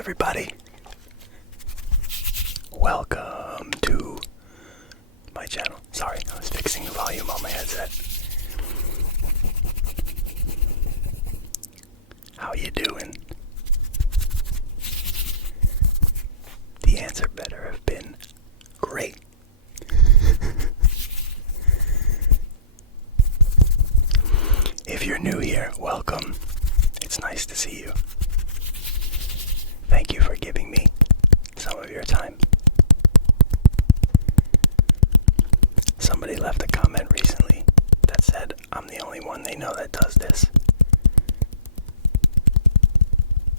everybody. Welcome to my channel. Sorry, I was fixing the volume on my headset. How you doing? The answer better have been great. If you're new here, welcome. It's nice to see you. Thank you for giving me some of your time. Somebody left a comment recently that said I'm the only one they know that does this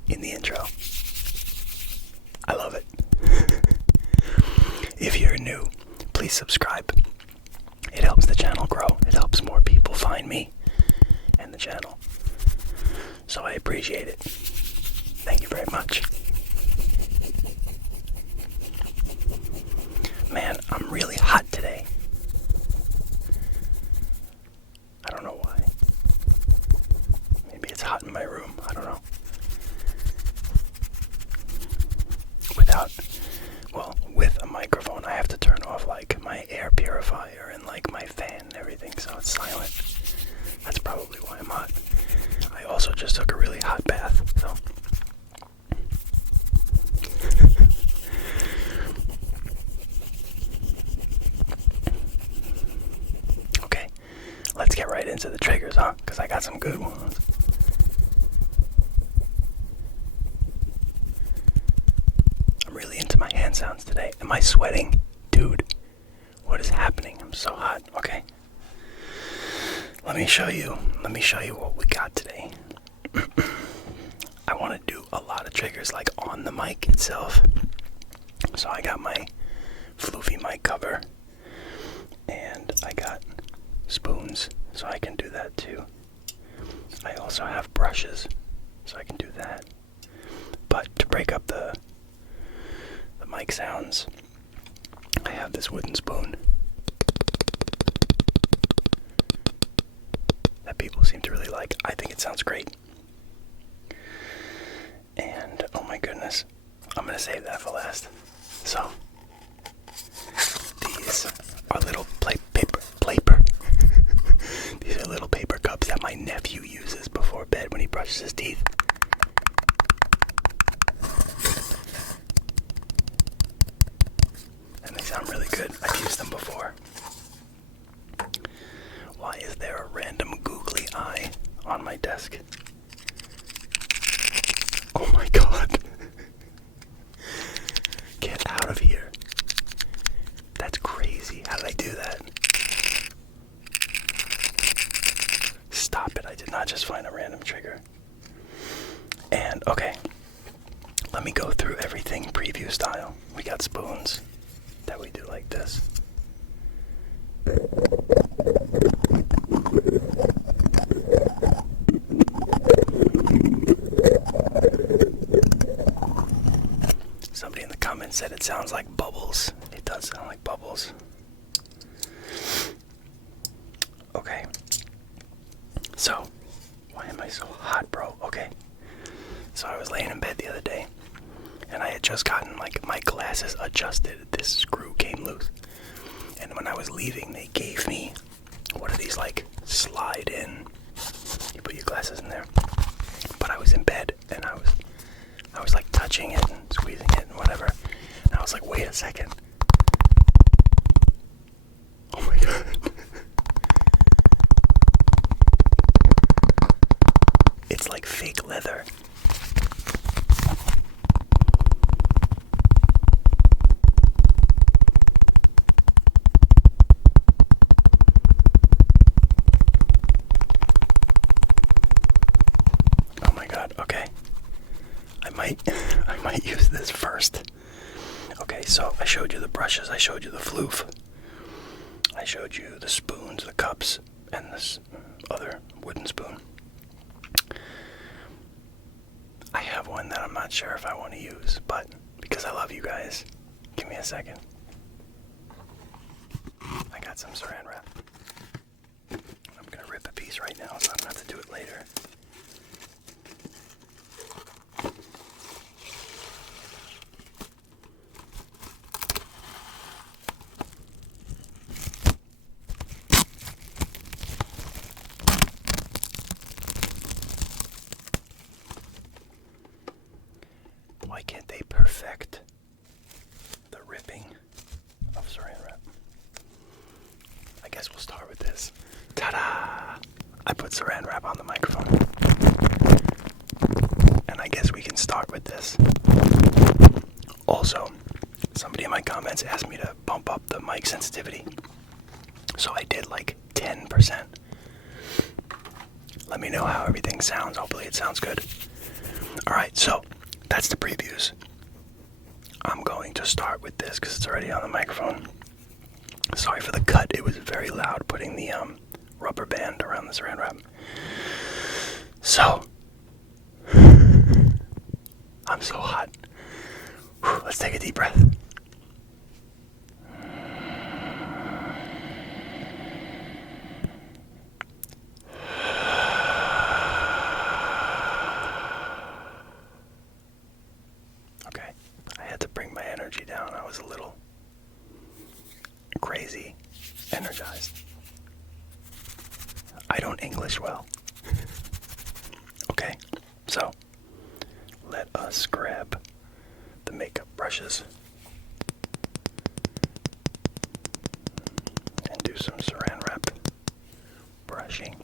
in the intro. I love it. If you're new, please subscribe. It helps the channel grow. It helps more people find me and the channel. So I appreciate it. Thank you very much. Man, I'm really hot today. I don't know why. Maybe it's hot in my room. I don't know. With a microphone, I have to turn off like my air purifier and like my fan and everything, so it's silent. That's probably why I'm hot. I also just took a really hot bath, so. Okay, let's get right into the triggers, huh? Because I got some good ones. I'm really into my hand sounds today. Am I sweating? Dude, what is happening? I'm so hot. Okay. Let me show you what we got today. I want to do a lot of triggers like on the mic itself. So I got my Floofy Mic cover and I got spoons, so I can do that too. I also have brushes, so I can do that. But to break up the mic sounds, I have this wooden spoon that people seem to really like. I think it sounds great. And oh my goodness, I'm gonna save that for last. So these are little paper. These are little paper cups that my nephew uses before bed when he brushes his teeth. And they sound really good. I've used them before. Why is there a random googly eye on my desk? Oh my god. Get out of here. That's crazy. How did I do that? Stop it. I did not just find a random trigger. And okay, let me go through everything preview style. We got spoons that we do like this. Somebody in the comments said it sounds like bubbles. It does sound like bubbles. Okay. So, why am I so hot, bro? Okay. So I was laying in bed the other day, and I had just gotten like my glasses adjusted. This screw came loose. And when I was leaving, they gave me one of these like slide in. You put your glasses in there. But I was in bed and I was like touching it and squeezing it and whatever. And I was like, wait a second. Oh my god. It's like fake leather. Oh my god, okay. I might use this first. Okay, so I showed you the brushes, I showed you the floof. I showed you the spoons, the cups, and this other wooden spoon. I have one that I'm not sure if I want to use, but because I love you guys, give me a second. I got some saran wrap. I'm gonna rip a piece right now, so I'm gonna have to do it later. put saran wrap on the microphone. And I guess we can start with this. Also, somebody in my comments asked me to bump up the mic sensitivity. So I did like 10%. Let me know how everything sounds. Hopefully it sounds good. Alright, so that's the previews. I'm going to start with this because it's already on the microphone. Sorry for the cut. It was very loud putting the rubber band around the saran wrap. So, I'm so hot. Whew, let's take a deep breath. Okay, I had to bring my energy down. I was a little crazy energized. I don't English well. Okay, so let us grab the makeup brushes and do some saran wrap brushing.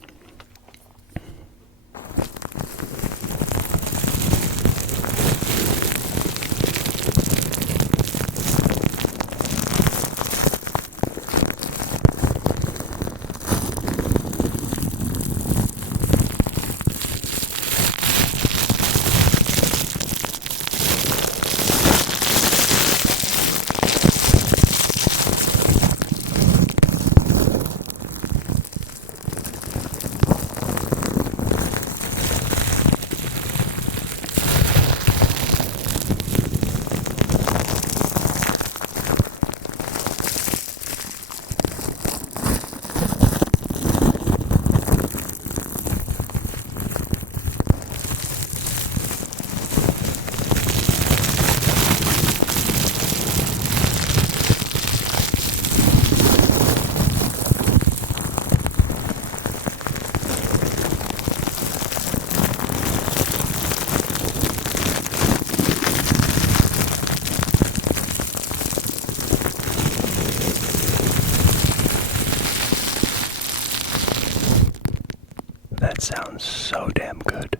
That sounds so damn good.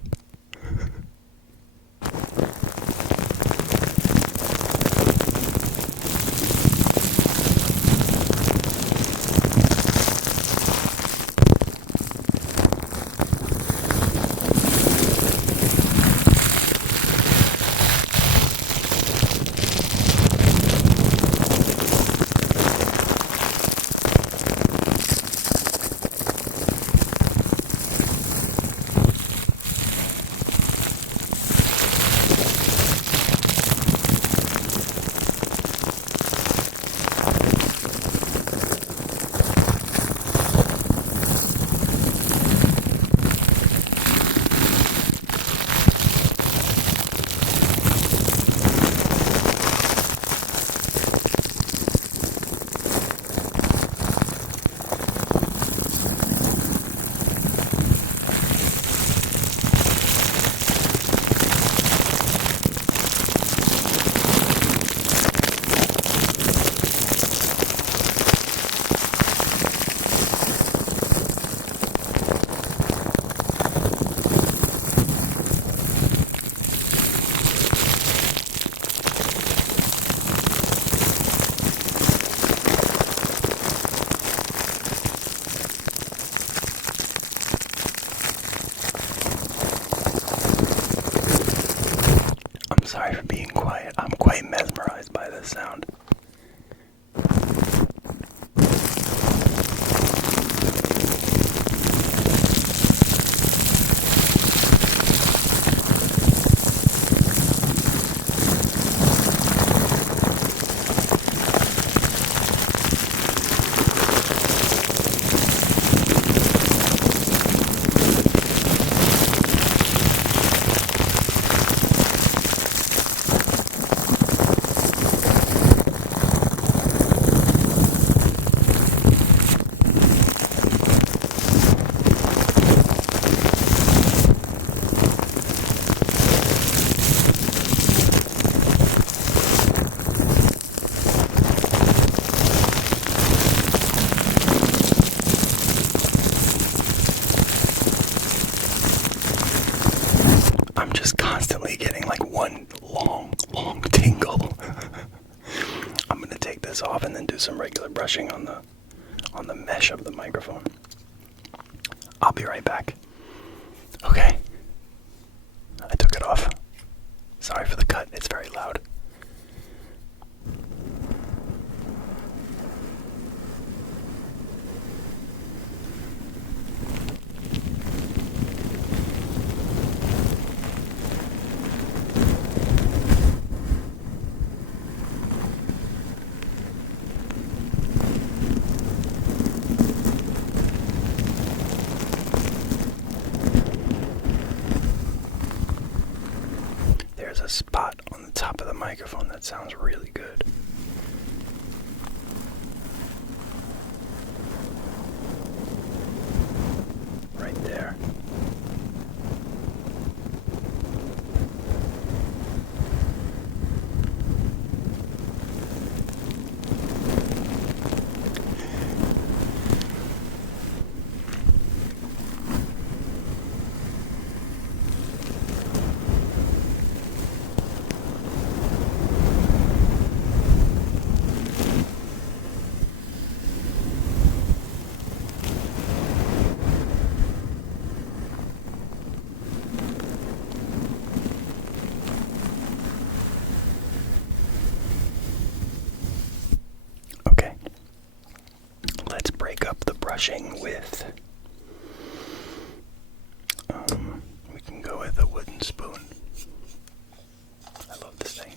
Sorry for being quiet. I'm quite mesmerized by this sound. I'm just constantly getting like one long tingle. I'm gonna take this off and then do some regular brushing on the mesh of the microphone. I'll be right back. Okay. I took it off. Sorry for the cut, it's very loud. There's a spot on the top of the microphone that sounds really good. Right there. With we can go with a wooden spoon. I love this thing.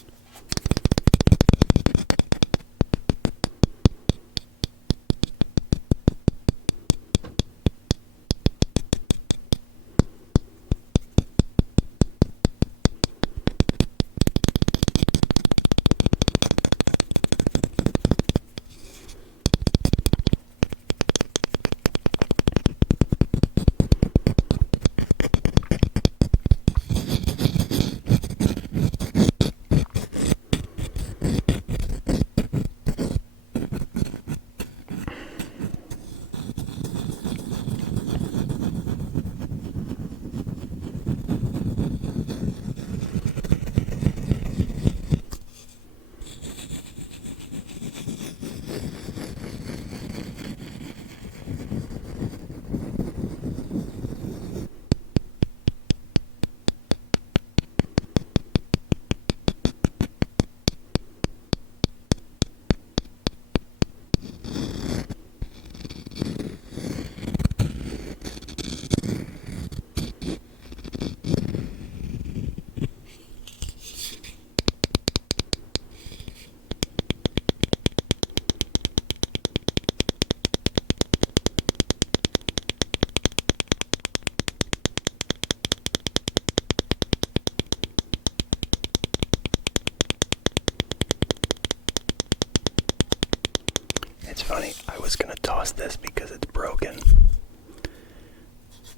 It's funny, I was gonna toss this because it's broken.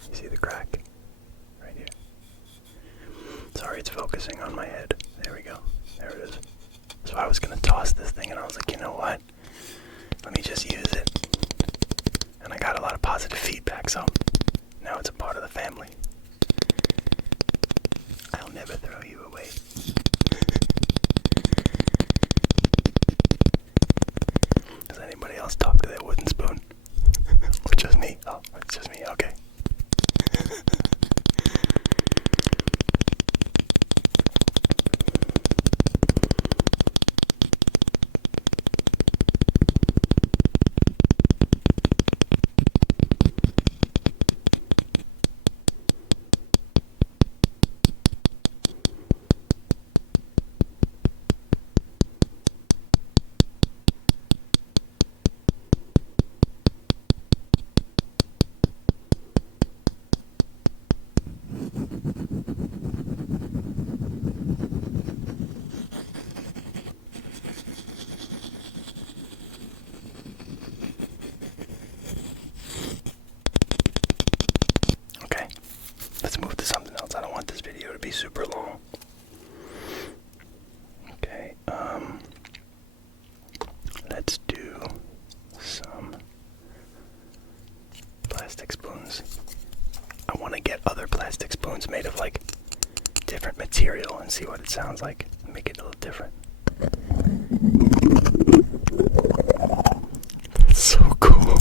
You see the crack? Right here. Sorry, it's focusing on my head. There we go. There it is. So I was gonna toss this thing and I was like, you know what? Let me just use it. And I got a lot of positive feedback, so now it's a part of the family. I'll never throw you away. Does anybody else talk to their wooden spoon? Or just me? Oh, it's just me, okay. Let's move to something else. I don't want this video to be super long. Okay, let's do some plastic spoons. I want to get other plastic spoons made of like different material and see what it sounds like. Make it a little different. That's so cool.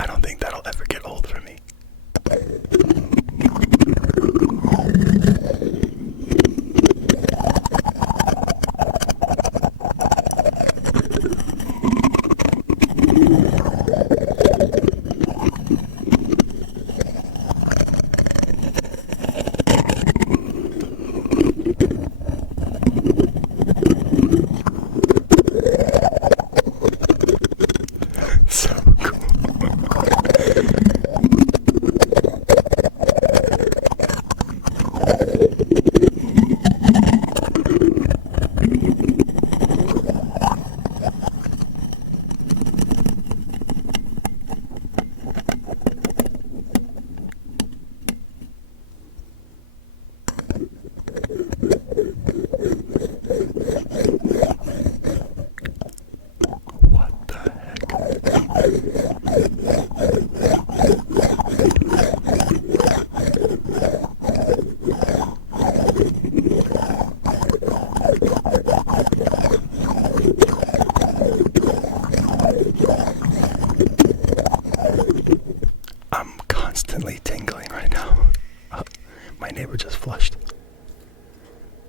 I don't think that'll ever get old for me. So cool. What the heck? I'm constantly tingling right now. My neighbor just flushed.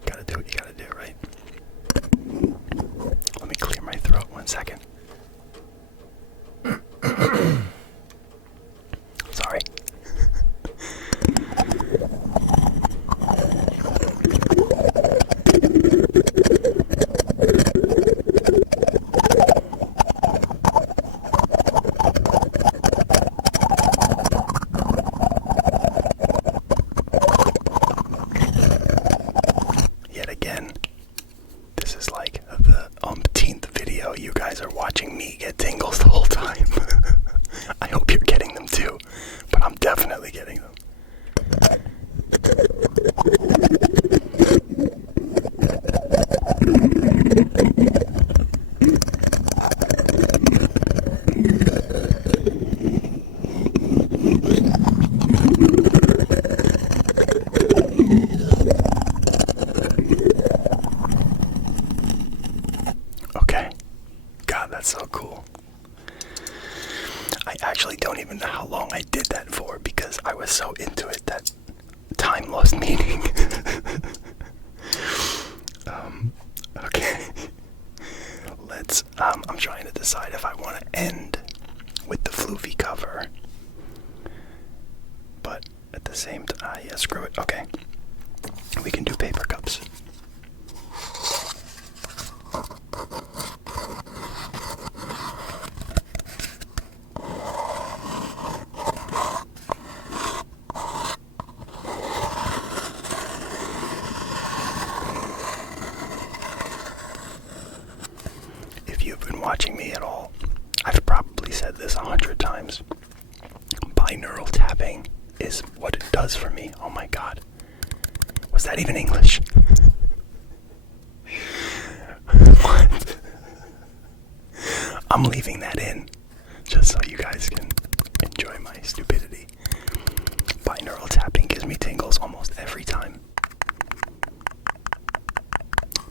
Gotta do what you gotta do, right? Let me clear my throat 1 second. Sorry. Yet again, this is like the umpteenth video you guys are watching me get tingles the whole time. I hope you're getting them too, but I'm definitely getting them. Okay. God, that's so cool. I actually don't even know how long I did that for because I was so into it that time lost meaning. Okay. Let's, I'm trying to decide if I want to end with the Floofy cover. But at the same time, yeah, screw it. Okay. We can do paper cups. If you've been watching me at all, I've probably said this 100 times. Binaural tapping is what it does for me. Oh my god. Was that even English? What? I'm leaving that in just so you guys can enjoy my stupidity. Binaural tapping gives me tingles almost every time.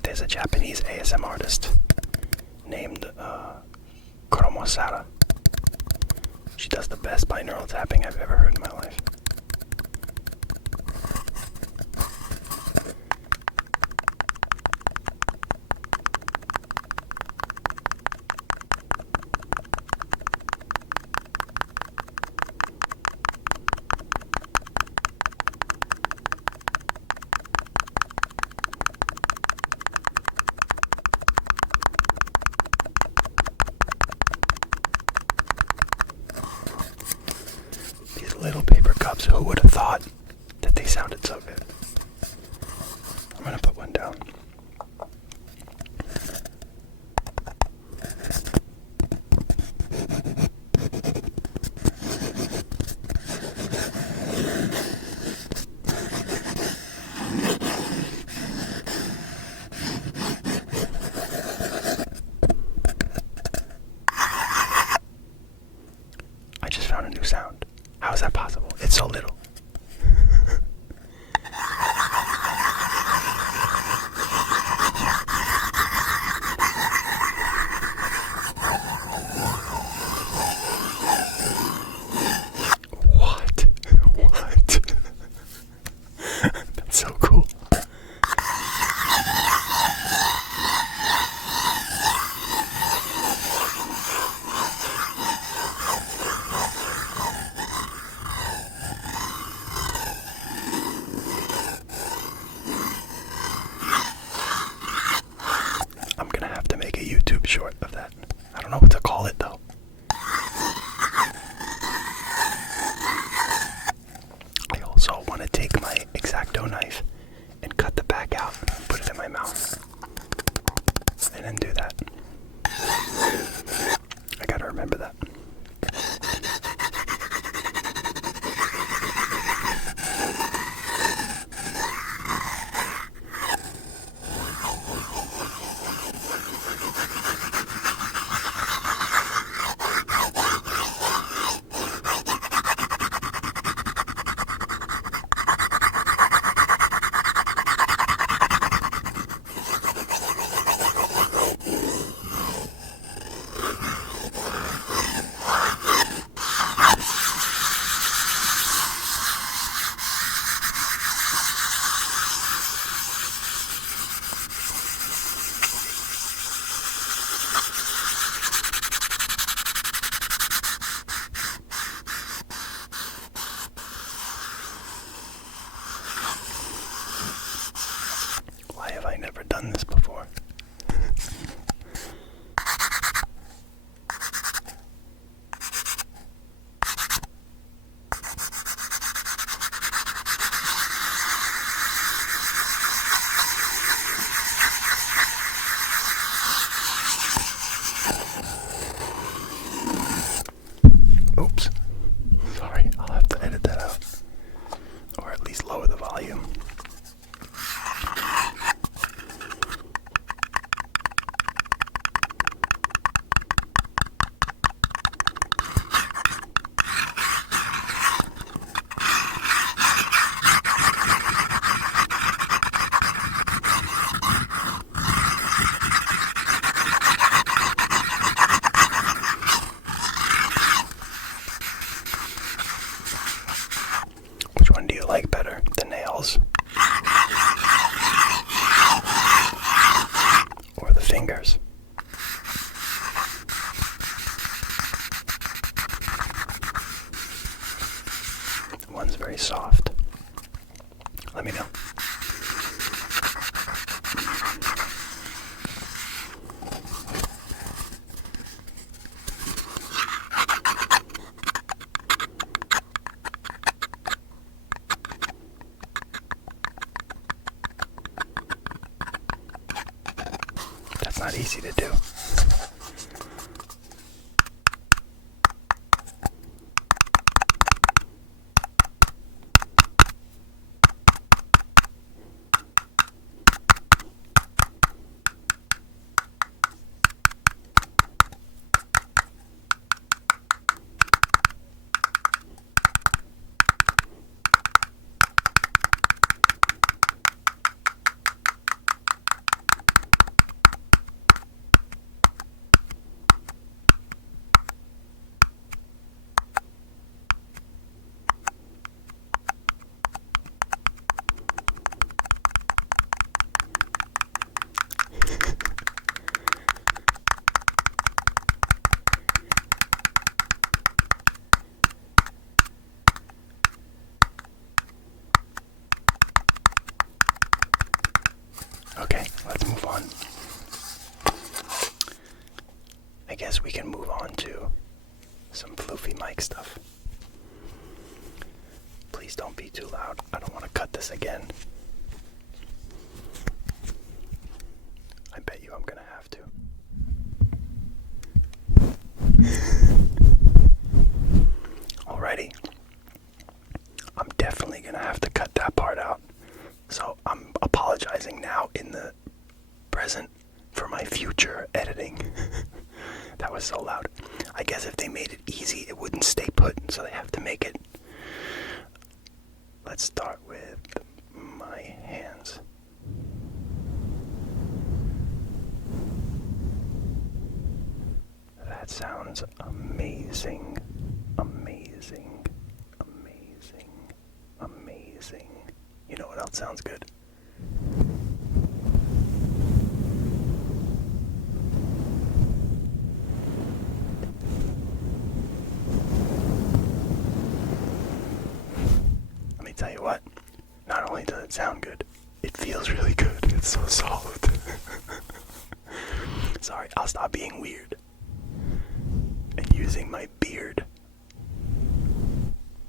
There's a Japanese ASM artist named Kuromosara. She does the best binaural tapping I've ever heard in my life. Little paper cups short of that. I don't know what to call it though. I also want to take my X-Acto knife and cut the back out, put it in my mouth, and then do that. I gotta remember that. Why have I never done this before? Oops. Sorry, I'll have to edit that out. Or at least lower the volume. Which one do you like better? The nails? Or the fingers? One's very soft. Let me know. That's not easy to do. Okay, let's move on. I guess we can move on to some Floofy Mic stuff. Please don't be too loud. I don't want to cut this again. I bet you I'm gonna have to. Alrighty. I'm definitely gonna have to cut that part out. So I'm apologizing now in the present for my future editing. That was so loud. I guess if they made it easy, it wouldn't stay put, so they have to make it. Let's start with my hands. That sounds amazing. Amazing. Amazing. Amazing. You know what else sounds good? Let me tell you what, not only does it sound good, it feels really good. It's so soft. Sorry, I'll stop being weird and using my beard.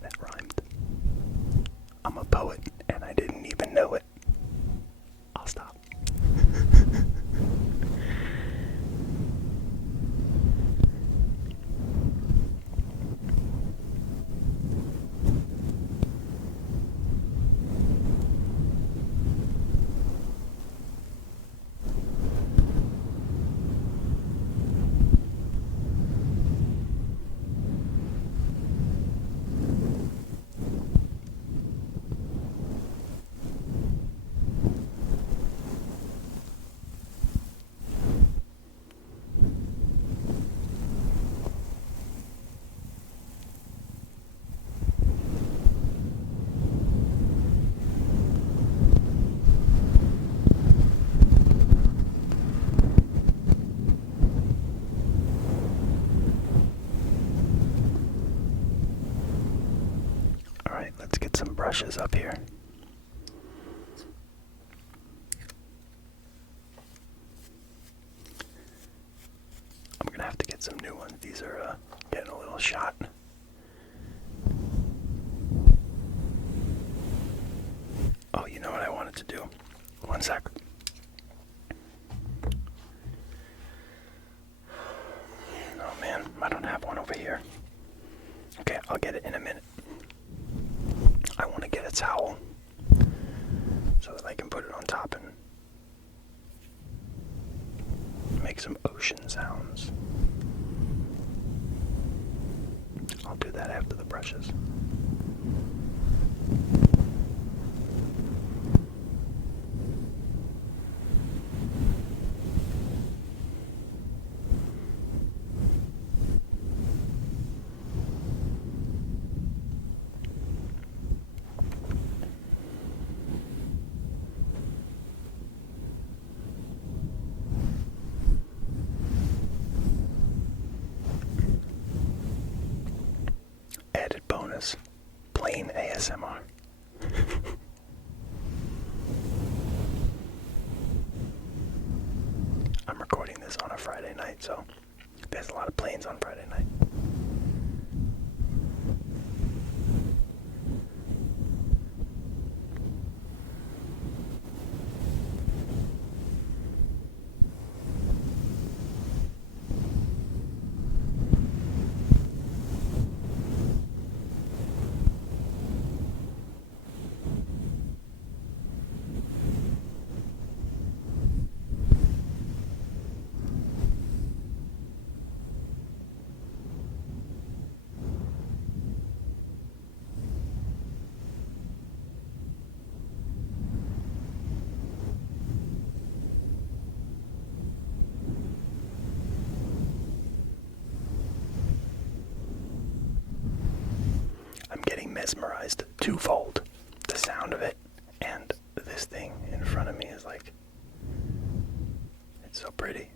That rhymed. I'm a poet and I didn't even know it. I'll stop. Alright, let's get some brushes up here. I'm gonna have to get some new ones. These are getting a little shot. Oh, you know what I wanted to do? One sec. Oh man, I don't have one over here. Okay, I'll get it in a minute. I want to get a towel so that I can put it on top and make some ocean sounds. I'll do that after the brushes. Added bonus, plain ASMR. I'm recording this on a Friday night, so there's a lot of planes on Friday night. I'm getting mesmerized twofold. The sound of it and this thing in front of me is like, it's so pretty.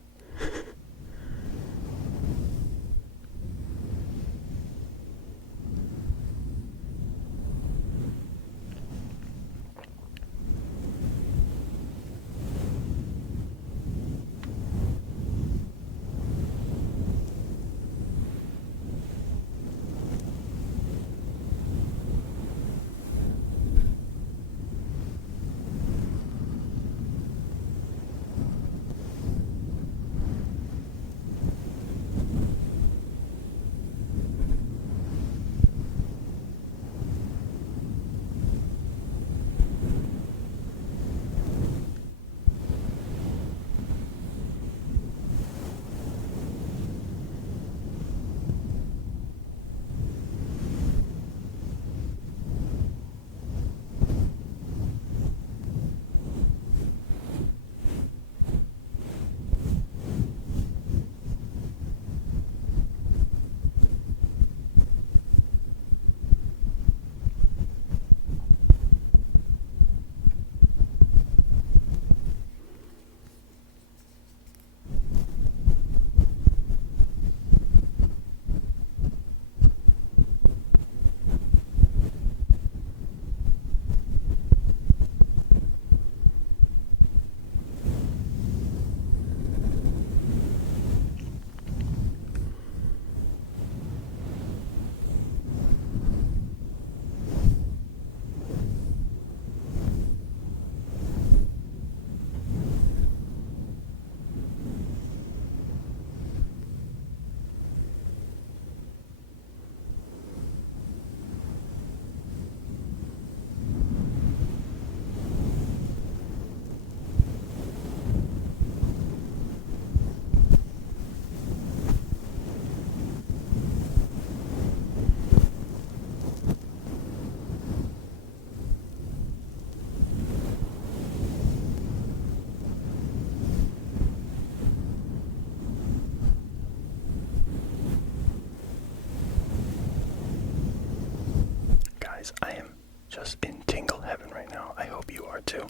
just in tingle heaven right now. I hope you are too.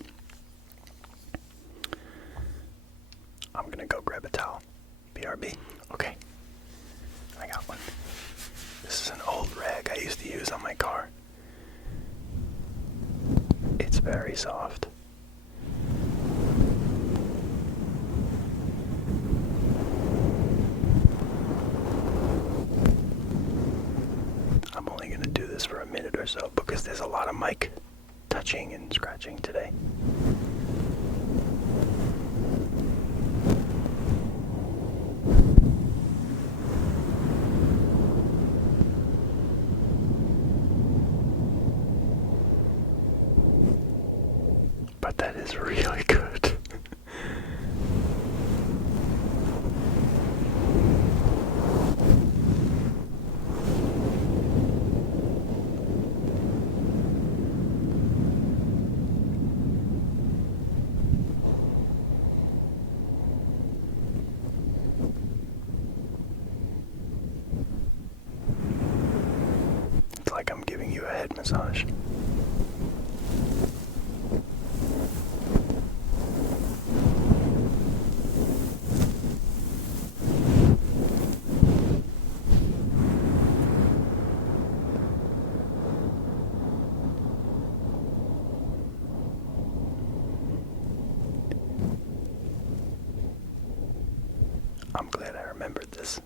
I'm gonna go grab a towel. BRB. Okay. I got one. This is an old rag I used to use on my car. It's very soft. I'm only going to do this for a minute or so because there's a lot of mic touching and scratching today. But that is really good. It's like I'm giving you a head massage. I'm glad I remembered this.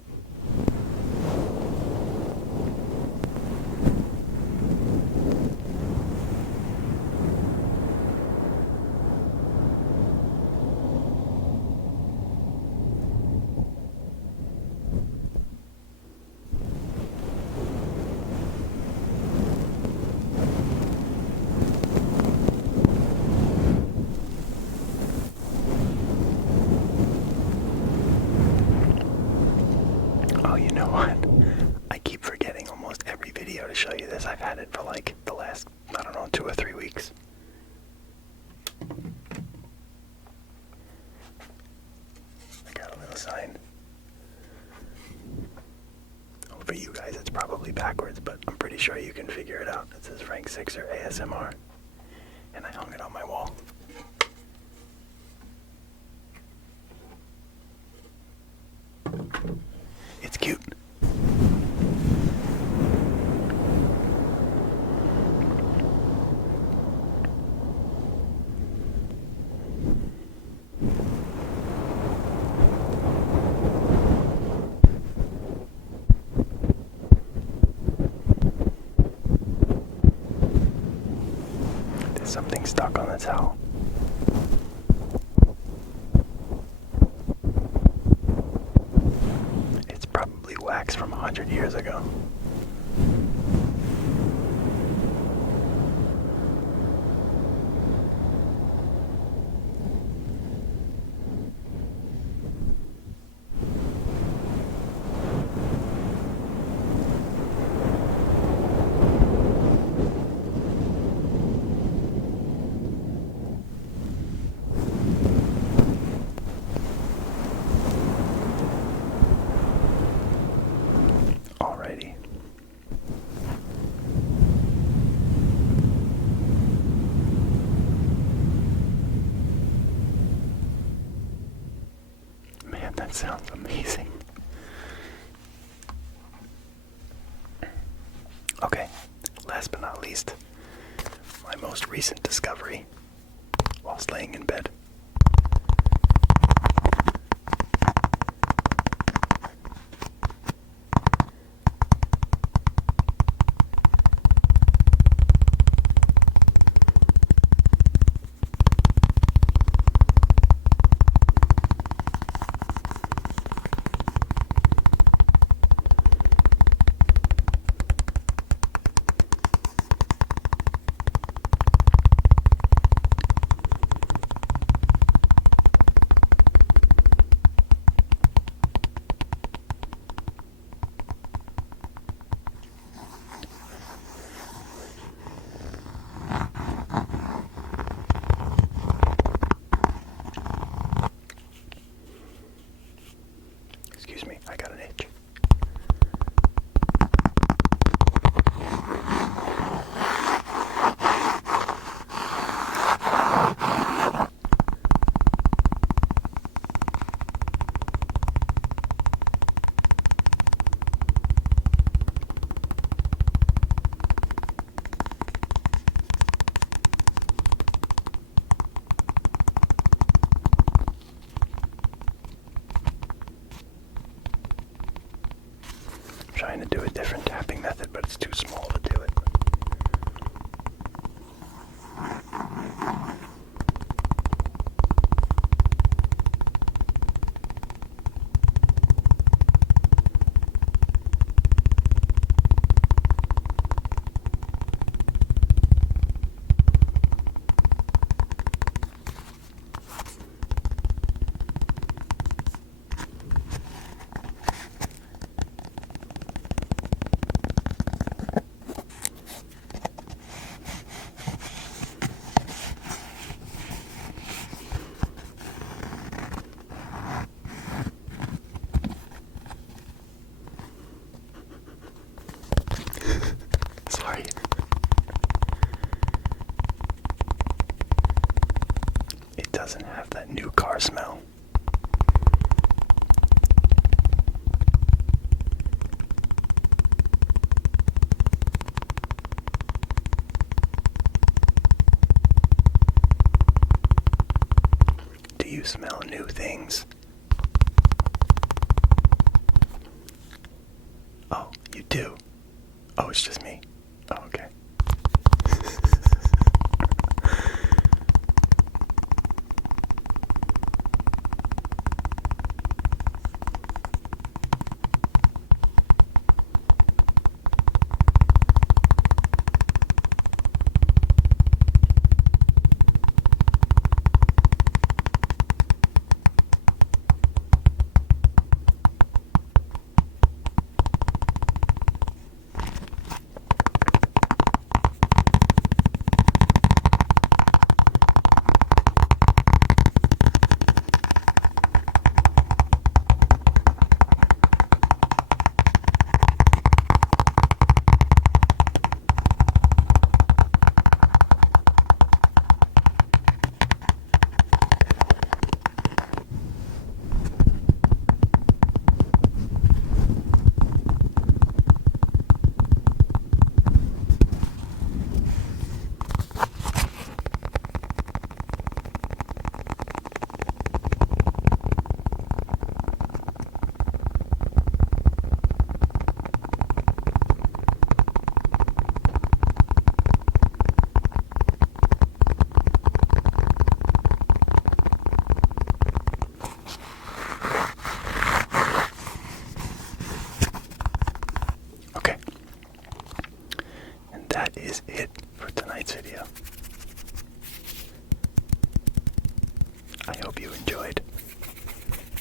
Oh, you know what? I keep forgetting almost every video to show you this. I've had it for like the last, I don't know, 2 or 3 weeks. I got a little sign. For you guys, it's probably backwards, but I'm pretty sure you can figure it out. It says Frank Sixer ASMR. And I hung it on my wall. It's cute. There's something stuck on the towel. It's probably wax from 100 years ago. Alrighty. Man, that sounds amazing. Okay, last but not least, my most recent discovery whilst laying in bed. different tapping method, but it's too small to do it. Sorry. It doesn't have that new car smell. Do you smell new things? Oh, you do? Oh, it's just me. Oh, okay. That is it for tonight's video. I hope you enjoyed.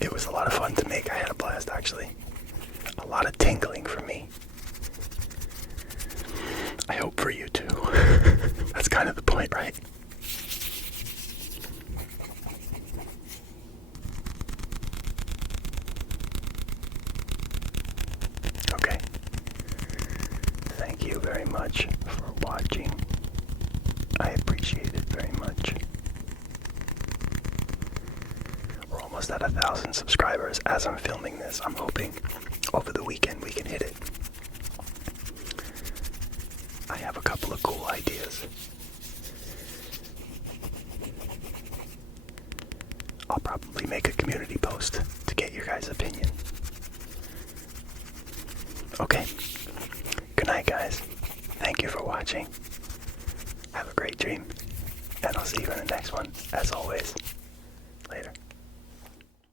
It was a lot of fun to make. I had a blast, actually. A lot of tingling for me. I hope for you too. That's kind of the point, right? Okay. Thank you very much for watching. I appreciate it very much. We're almost at 1,000 subscribers as I'm filming this. I'm hoping over the weekend we can hit it. I have a couple of cool ideas. I'll probably make a community post to get your guys' opinion. Okay. Good night, guys. Thank you for watching. Have a great dream. And I'll see you in the next one, as always.